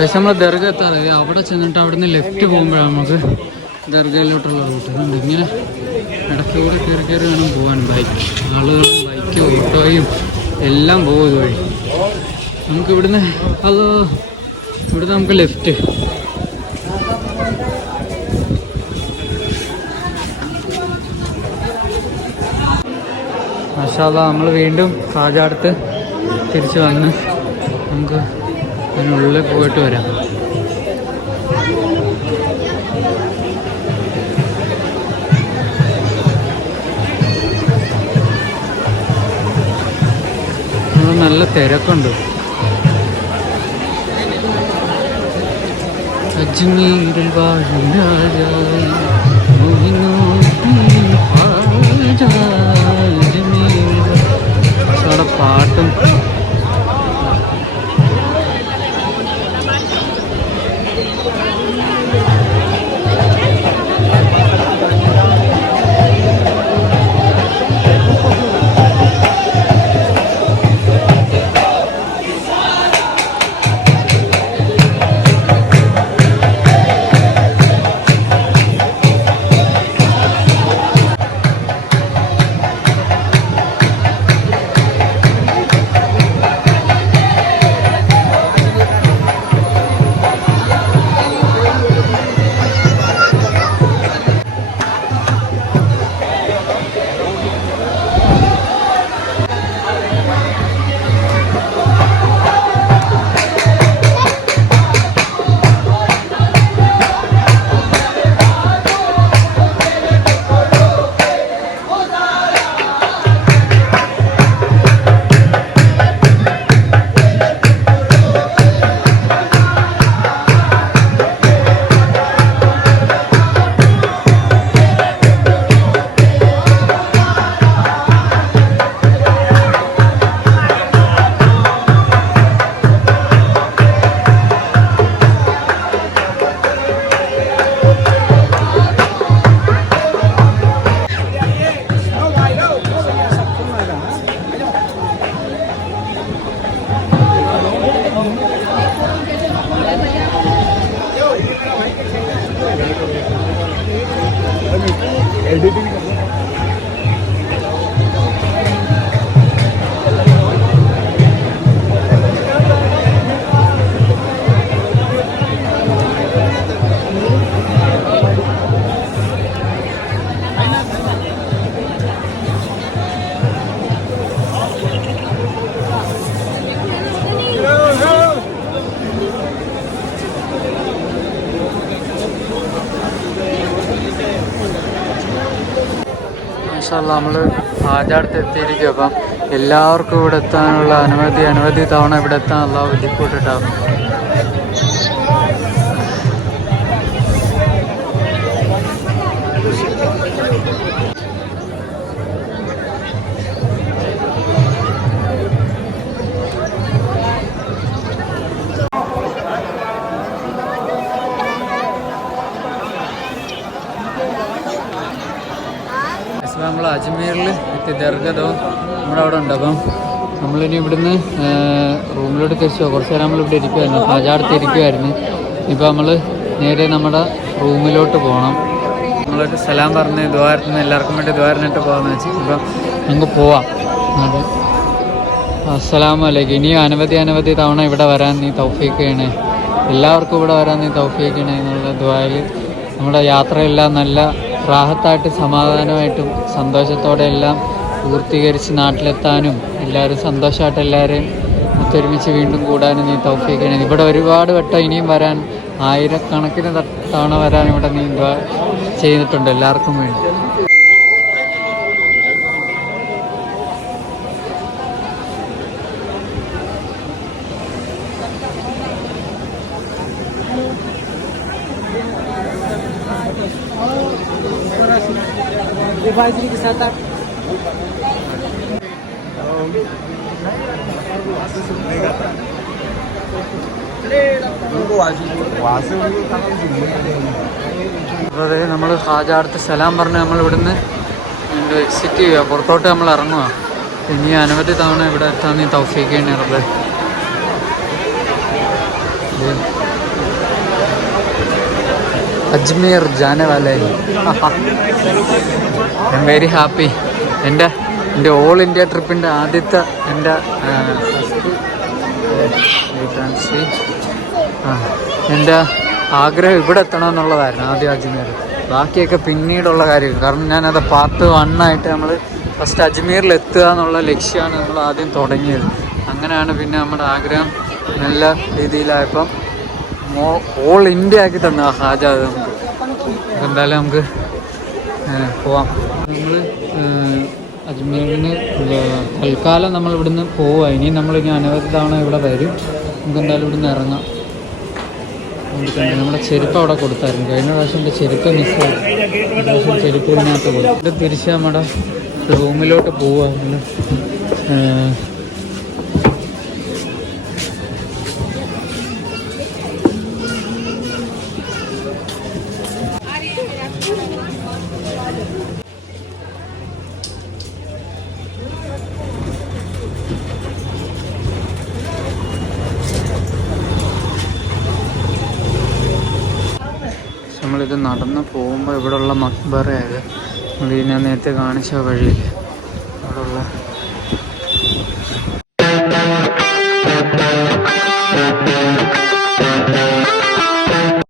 പക്ഷെ നമ്മൾ ദർഗ എത്താതെ അവിടെ ചെന്നിട്ട് അവിടെ നിന്ന് ലെഫ്റ്റ് പോകുമ്പോഴാണ് നമുക്ക് ദർഗയിലോട്ടുള്ള റൂട്ട്. അതുകൊണ്ട് ഇങ്ങനെ ഇടയ്ക്കൂടെ കയറി കയറി വേണം പോകാൻ. ആളുകളും ബൈക്കും ഓട്ടോയും എല്ലാം പോകും ഇതുവഴി. നമുക്ക് ഇവിടുന്ന് ഇവിടുന്ന് നമുക്ക് ലെഫ്റ്റ്. മാഷാ അല്ലാഹ് നമ്മൾ വീണ്ടും ഖാജാടുത്ത് തിരിച്ച് വന്ന് നമുക്ക് അതിനുള്ളിൽ പോയിട്ട് വരാം. നല്ല തിരക്കുണ്ട്. അജ്മീരിൽ വാഴുന്ന അവിടെ പാട്ടും നമ്മൾ ഖാജാടുത്ത് എത്തിയിരിക്കും. അപ്പം എല്ലാവർക്കും ഇവിടെ എത്താനുള്ള അനവധി തവണ ഇവിടെ എത്താൻ അള്ളാഹു വിധിക്കൂട്ടിട്ടാകും. നമ്മൾ അജ്മീറിൽ എത്തി. ദർഗതോ നമ്മുടെ അവിടെ ഉണ്ട്. അപ്പം നമ്മളിനി ഇവിടുന്ന് റൂമിലോട്ട് തിരിച്ചു പോകും. കുറച്ച് നേരം നമ്മളിവിടെ ഇരിക്കുമായിരുന്നു, ഖാജാടുത്ത് ഇരിക്കുമായിരുന്നു. ഇപ്പോൾ നമ്മൾ നേരെ നമ്മുടെ റൂമിലോട്ട് പോകണം. നമ്മളൊരു സലാം പറഞ്ഞ് ദ്വാരത്തിന് എല്ലാവർക്കും വേണ്ടി ദ്വാരനിട്ട് പോകാമെന്ന് വെച്ച് ഇപ്പം നമുക്ക് പോവാം. അതെ, അസ്സലാമു അലൈക്കും. ഇനി അനവധി തവണ ഇവിടെ വരാൻ നീ തൗഫീഖ് ചെയ്യണേ. എല്ലാവർക്കും ഇവിടെ വരാൻ നീ തൗഫീഖ് ചെയ്യണേ എന്നുള്ള ദുആയിൽ നമ്മുടെ യാത്രയെല്ലാം നല്ല റാഹത്തായിട്ട് സമാധാനമായിട്ടും സന്തോഷത്തോടെ എല്ലാം പൂർത്തീകരിച്ച് നാട്ടിലെത്താനും എല്ലാവരും സന്തോഷമായിട്ട് എല്ലാവരെയും ഒത്തൊരുമിച്ച് വീണ്ടും കൂടാനും നീ തൗഫീഖ് ചെയ്യണേ. ഇവിടെ ഒരുപാട് വട്ടം ഇനിയും വരാൻ, ആയിരക്കണക്കിന് തവണ വരാൻ ഇവിടെ നീ ചെയ്തിട്ടുണ്ട് എല്ലാവർക്കും വേണ്ടി. അതെ, നമ്മൾ ഖാജാടുത്ത് സലാം പറഞ്ഞ് നമ്മൾ ഇവിടുന്ന് എക്സിറ്റ് ചെയ്യുക, പുറത്തോട്ട് നമ്മൾ ഇറങ്ങുക. ഇനി അനവധി തവണ ഇവിടെ എത്താൻ നീ തൗഫീഖ് ചെയ്യണേ റബ്ബേ. അജ്മീർ ജാനെ വാലേ ഐ എം വെരി ഹാപ്പി. എൻ്റെ ഓൾ ഇന്ത്യ ട്രിപ്പിൻ്റെ ആദ്യത്തെ എൻ്റെ എൻ്റെ ആഗ്രഹം ഇവിടെ എത്തണം എന്നുള്ളതായിരുന്നു ആദ്യം അജ്മീർ. ബാക്കിയൊക്കെ പിന്നീടുള്ള കാര്യം. കാരണം ഞാനത് പാർട്ട് 1 ആയിട്ട് നമ്മൾ ഫസ്റ്റ് അജ്മീറിൽ എത്തുക എന്നുള്ള ലക്ഷ്യമാണ് നമ്മൾ ആദ്യം തുടങ്ങിയത്. അങ്ങനെയാണ് പിന്നെ നമ്മുടെ ആഗ്രഹം നല്ല രീതിയിലായപ്പം ഓൾ ഇന്ത്യ ആക്കി തന്നു ആ ഹാജ. നമുക്ക് എന്തായാലും നമുക്ക് പോവാം. നമ്മൾ അജ്മീറിന് തൽക്കാലം നമ്മൾ ഇവിടുന്ന് പോവുക. ഇനി നമ്മളിനി അനവധി തവണ ഇവിടെ വരും. നമുക്ക് എന്തായാലും ഇവിടുന്ന് ഇറങ്ങാം. നമ്മുടെ ചെരുപ്പ് അവിടെ കൊടുത്തായിരുന്നു. കഴിഞ്ഞ പ്രാവശ്യം എൻ്റെ ചെരുപ്പ് മിസ്സായി. പ്രാവശ്യം ചെരുപ്പ് ഇതിനകത്ത് കൊടുത്തിട്ട് തിരിച്ച് നമ്മുടെ റൂമിലോട്ട് പോവുക. നമ്മളിത് നടന്ന് പോകുമ്പോൾ ഇവിടെയുള്ള മക്ബറയായത് നമ്മൾ ഞാൻ നേരത്തെ കാണിച്ച വഴിയില്ല.